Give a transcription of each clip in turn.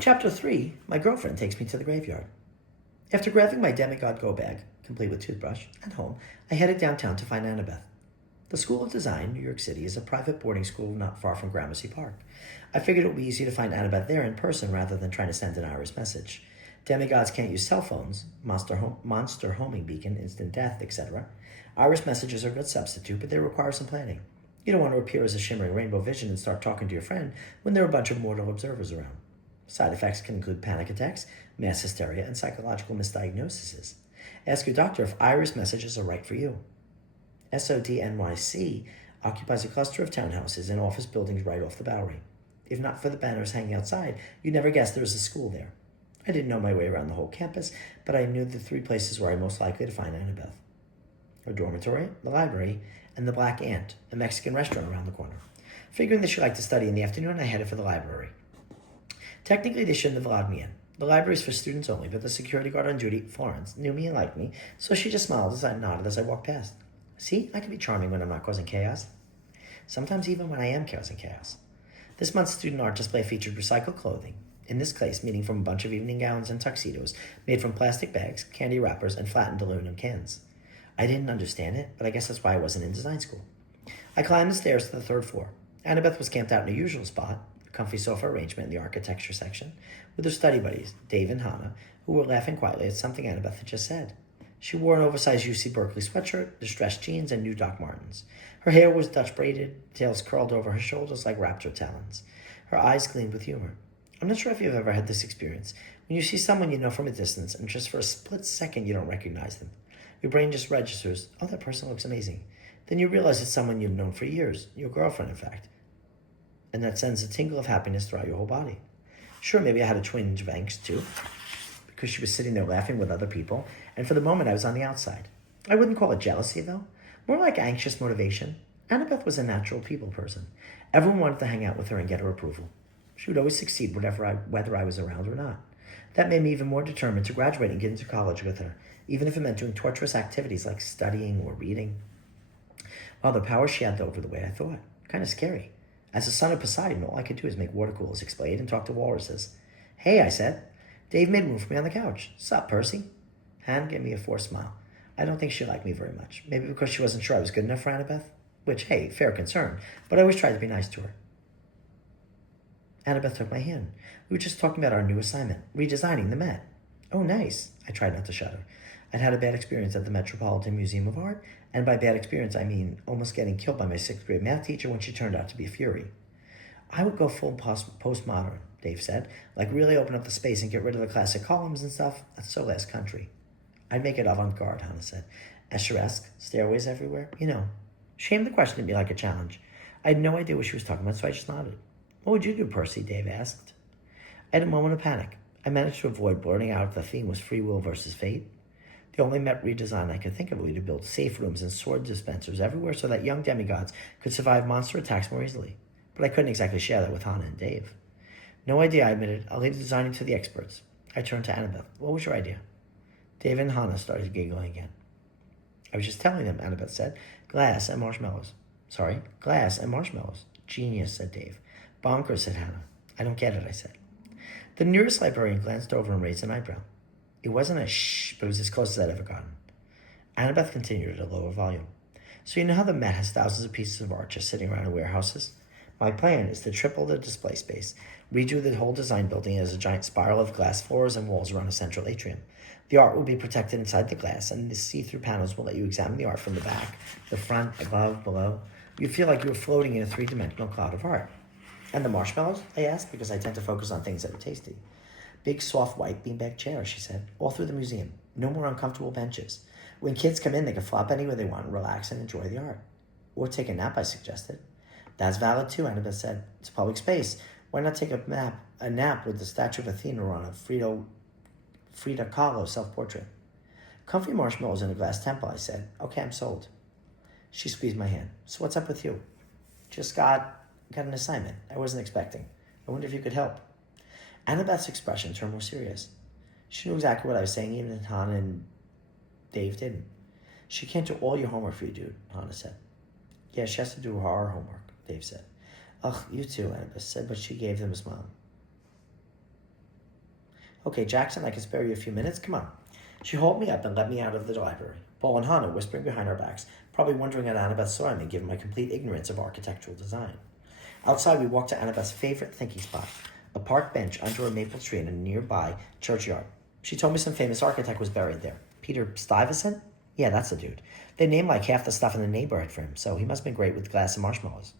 Chapter 3, my girlfriend takes me to the graveyard. After grabbing my demigod go bag, complete with toothbrush, and home, I headed downtown to find Annabeth. The School of Design, New York City, is a private boarding school not far from Gramercy Park. I figured it would be easier to find Annabeth there in person rather than trying to send an iris message. Demigods can't use cell phones, monster homing beacon, instant death, etc. Iris messages are a good substitute, but they require some planning. You don't want to appear as a shimmering rainbow vision and start talking to your friend when there are a bunch of mortal observers around. Side effects can include panic attacks, mass hysteria, and psychological misdiagnoses. Ask your doctor if iris messages are right for you. SODNYC occupies a cluster of townhouses and office buildings right off the Bowery. If not for the banners hanging outside, you'd never guess there was a school there. I didn't know my way around the whole campus, but I knew the 3 places where I'm most likely to find Annabeth. Her dormitory, the library, and the Black Ant, a Mexican restaurant around the corner. Figuring that she liked to study in the afternoon, I headed for the library. Technically, they shouldn't have allowed me in. The library is for students only, but the security guard on duty, Florence, knew me and liked me, so she just smiled as I nodded as I walked past. See, I can be charming when I'm not causing chaos. Sometimes even when I am causing chaos. This month's student art display featured recycled clothing, in this case meaning from a bunch of evening gowns and tuxedos made from plastic bags, candy wrappers, and flattened aluminum cans. I didn't understand it, but I guess that's why I wasn't in design school. I climbed the stairs to the 3rd floor. Annabeth was camped out in her usual spot, a comfy sofa arrangement in the architecture section, with her study buddies, Dave and Hannah, who were laughing quietly at something Annabeth had just said. She wore an oversized UC Berkeley sweatshirt, distressed jeans, and new Doc Martens. Her hair was Dutch braided, tails curled over her shoulders like raptor talons. Her eyes gleamed with humor. I'm not sure if you've ever had this experience, when you see someone you know from a distance, and just for a split second you don't recognize them. Your brain just registers, oh, that person looks amazing. Then you realize it's someone you've known for years, your girlfriend, in fact. And that sends a tingle of happiness throughout your whole body. Sure, maybe I had a twinge of angst, too, because she was sitting there laughing with other people, and for the moment I was on the outside. I wouldn't call it jealousy, though. More like anxious motivation. Annabeth was a natural people person. Everyone wanted to hang out with her and get her approval. She would always succeed whether I was around or not. That made me even more determined to graduate and get into college with her, even if it meant doing torturous activities like studying or reading. Well, the power she had over the way I thought. Kind of scary. As a son of Poseidon, all I could do is make water coolers explode and talk to walruses. Hey, I said. Dave made room for me on the couch. Sup, Percy? Han gave me a forced smile. I don't think she liked me very much. Maybe because she wasn't sure I was good enough for Annabeth. Which, hey, fair concern. But I always tried to be nice to her. Annabeth took my hand. We were just talking about our new assignment, redesigning the Met. Oh, nice. I tried not to shudder. I'd had a bad experience at the Metropolitan Museum of Art, and by bad experience I mean almost getting killed by my 6th grade math teacher when she turned out to be a fury. I would go full postmodern, Dave said, like really open up the space and get rid of the classic columns and stuff. That's so last country. I'd make it avant-garde, Hannah said. Escher-esque, stairways everywhere, you know. She aimed the question at me like a challenge. I had no idea what she was talking about, so I just nodded. What would you do, Percy? Dave asked. I had a moment of panic. I managed to avoid blurting out if the theme was free will versus fate. The only Met redesign I could think of would be to build safe rooms and sword dispensers everywhere so that young demigods could survive monster attacks more easily. But I couldn't exactly share that with Hannah and Dave. No idea, I admitted. I'll leave the designing to the experts. I turned to Annabeth. What was your idea? Dave and Hannah started giggling again. I was just telling them, Annabeth said. Glass and marshmallows. Sorry, glass and marshmallows. Genius, said Dave. Bonkers, said Hannah. I don't get it, I said. The nearest librarian glanced over and raised an eyebrow. It wasn't a shh, but it was as close as I'd ever gotten. Annabeth continued at a lower volume. So you know how the Met has thousands of pieces of art just sitting around in warehouses? My plan is to triple the display space, redo the whole design building as a giant spiral of glass floors and walls around a central atrium. The art will be protected inside the glass, and the see-through panels will let you examine the art from the back, the front, above, below. You feel like you're floating in a 3-dimensional cloud of art. And the marshmallows? I asked, because I tend to focus on things that are tasty. Big, soft, white beanbag chairs, she said, all through the museum. No more uncomfortable benches. When kids come in, they can flop anywhere they want and relax and enjoy the art. Or take a nap, I suggested. That's valid too, Annabeth said. It's public space. Why not take a nap with the statue of Athena on a Frida Kahlo self-portrait? Comfy marshmallows in a glass temple, I said. Okay, I'm sold. She squeezed my hand. So what's up with you? Just got an assignment I wasn't expecting. I wonder if you could help. Annabeth's expression turned more serious. She knew exactly what I was saying, even if Hannah and Dave didn't. She can't do all your homework for you, dude, Hannah said. Yeah, she has to do our homework, Dave said. Ugh, you too, Annabeth said, but she gave them a smile. Okay, Jackson, I can spare you a few minutes. Come on. She hauled me up and led me out of the library, Paul and Hannah whispering behind our backs, probably wondering how Annabeth saw me given my complete ignorance of architectural design. Outside, we walked to Annabeth's favorite thinking spot, a park bench under a maple tree in a nearby churchyard. She told me some famous architect was buried there. Peter Stuyvesant? Yeah, that's the dude. They named like half the stuff in the neighborhood for him, so he must have been great with glass and marshmallows.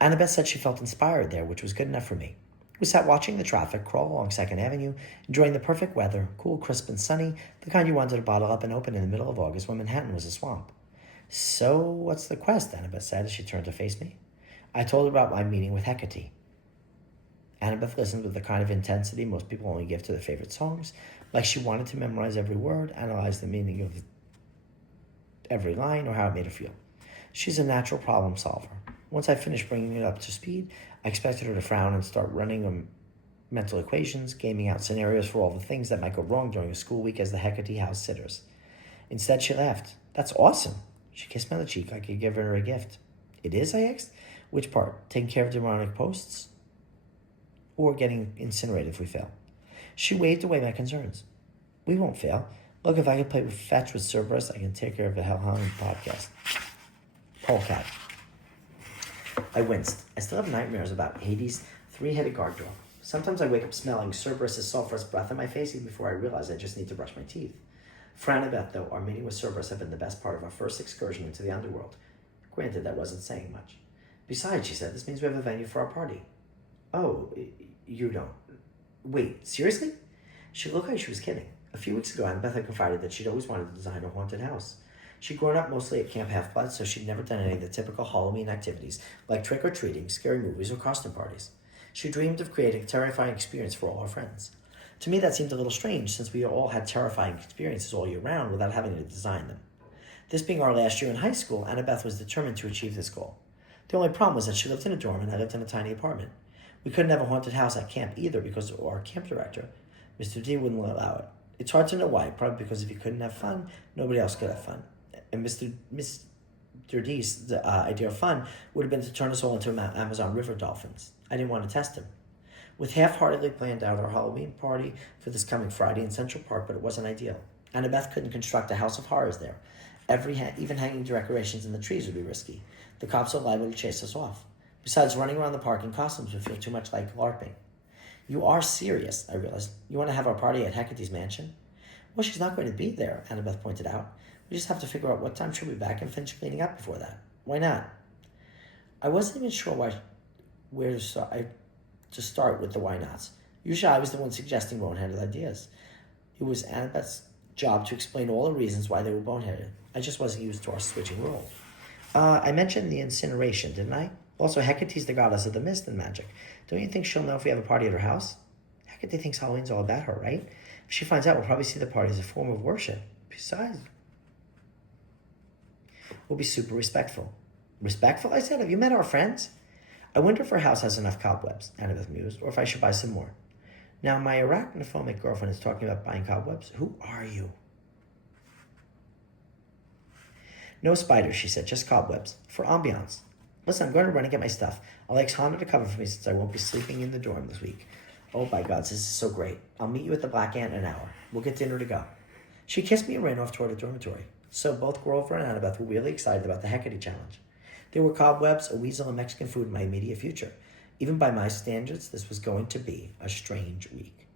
Annabeth said she felt inspired there, which was good enough for me. We sat watching the traffic crawl along 2nd Avenue, enjoying the perfect weather, cool, crisp, and sunny, the kind you wanted to bottle up and open in the middle of August when Manhattan was a swamp. So, what's the quest? Annabeth said as she turned to face me. I told her about my meeting with Hecate. Annabeth listened with the kind of intensity most people only give to their favorite songs, like she wanted to memorize every word, analyze the meaning of every line, or how it made her feel. She's a natural problem solver. Once I finished bringing it up to speed, I expected her to frown and start running mental equations, gaming out scenarios for all the things that might go wrong during a school week as the Hecate house sitters. Instead, she laughed. That's awesome. She kissed me on the cheek like I could give her a gift. It is, I asked. Which part? Taking care of demonic posts? Or getting incinerated if we fail? She waved away my concerns. We won't fail. Look, if I can play with fetch with Cerberus, I can take care of the Hellhound podcast. Polecat. I winced. I still have nightmares about Hades' three-headed guard dog. Sometimes I wake up smelling Cerberus' sulfurous breath in my face even before I realize I just need to brush my teeth. For Annabeth, though, our meeting with Cerberus had been the best part of our first excursion into the underworld. Granted, that wasn't saying much. Besides, she said, this means we have a venue for our party. Oh, you don't. Wait, seriously? She looked like she was kidding. A few weeks ago, Annabeth had confided that she'd always wanted to design a haunted house. She'd grown up mostly at Camp Half-Blood, so she'd never done any of the typical Halloween activities, like trick-or-treating, scary movies, or costume parties. She dreamed of creating a terrifying experience for all her friends. To me, that seemed a little strange, since we all had terrifying experiences all year round without having to design them. This being our last year in high school, Annabeth was determined to achieve this goal. The only problem was that she lived in a dorm and I lived in a tiny apartment. We couldn't have a haunted house at camp either because our camp director, Mr. D, wouldn't allow it. It's hard to know why, probably because if you couldn't have fun, nobody else could have fun. And Mr. D's idea of fun would have been to turn us all into Amazon River dolphins. I didn't want to test him. With half-heartedly planned out our Halloween party for this coming Friday in Central Park, but it wasn't ideal. Annabeth couldn't construct a house of horrors there. Even hanging decorations in the trees would be risky. The cops are liable to chase us off. Besides, running around the park in costumes would feel too much like LARPing. You are serious, I realized. You want to have our party at Hecate's mansion? Well, she's not going to be there, Annabeth pointed out. We just have to figure out what time she'll be back and finish cleaning up before that. Why not? I wasn't even sure where to start with the why nots. Usually I was the one suggesting boneheaded ideas. It was Annabeth's job to explain all the reasons why they were boneheaded. I just wasn't used to our switching roles. I mentioned the incineration, didn't I? Also, Hecate's the goddess of the mist and magic. Don't you think she'll know if we have a party at her house? Hecate thinks Halloween's all about her, right? If she finds out, we'll probably see the party as a form of worship. Besides, we'll be super respectful. Respectful, I said? Have you met our friends? I wonder if her house has enough cobwebs, Annabeth mused, or if I should buy some more. Now, my arachnophobic girlfriend is talking about buying cobwebs. Who are you? No spiders, she said, just cobwebs. For ambiance. Listen, I'm going to run and get my stuff. I'll ask Hannah to cover for me since I won't be sleeping in the dorm this week. Oh, by God, this is so great. I'll meet you at the Black Ant in an hour. We'll get dinner to go. She kissed me and ran off toward the dormitory. So both Grover and Annabeth were really excited about the Hecate challenge. There were cobwebs, a weasel, and Mexican food in my immediate future. Even by my standards, this was going to be a strange week.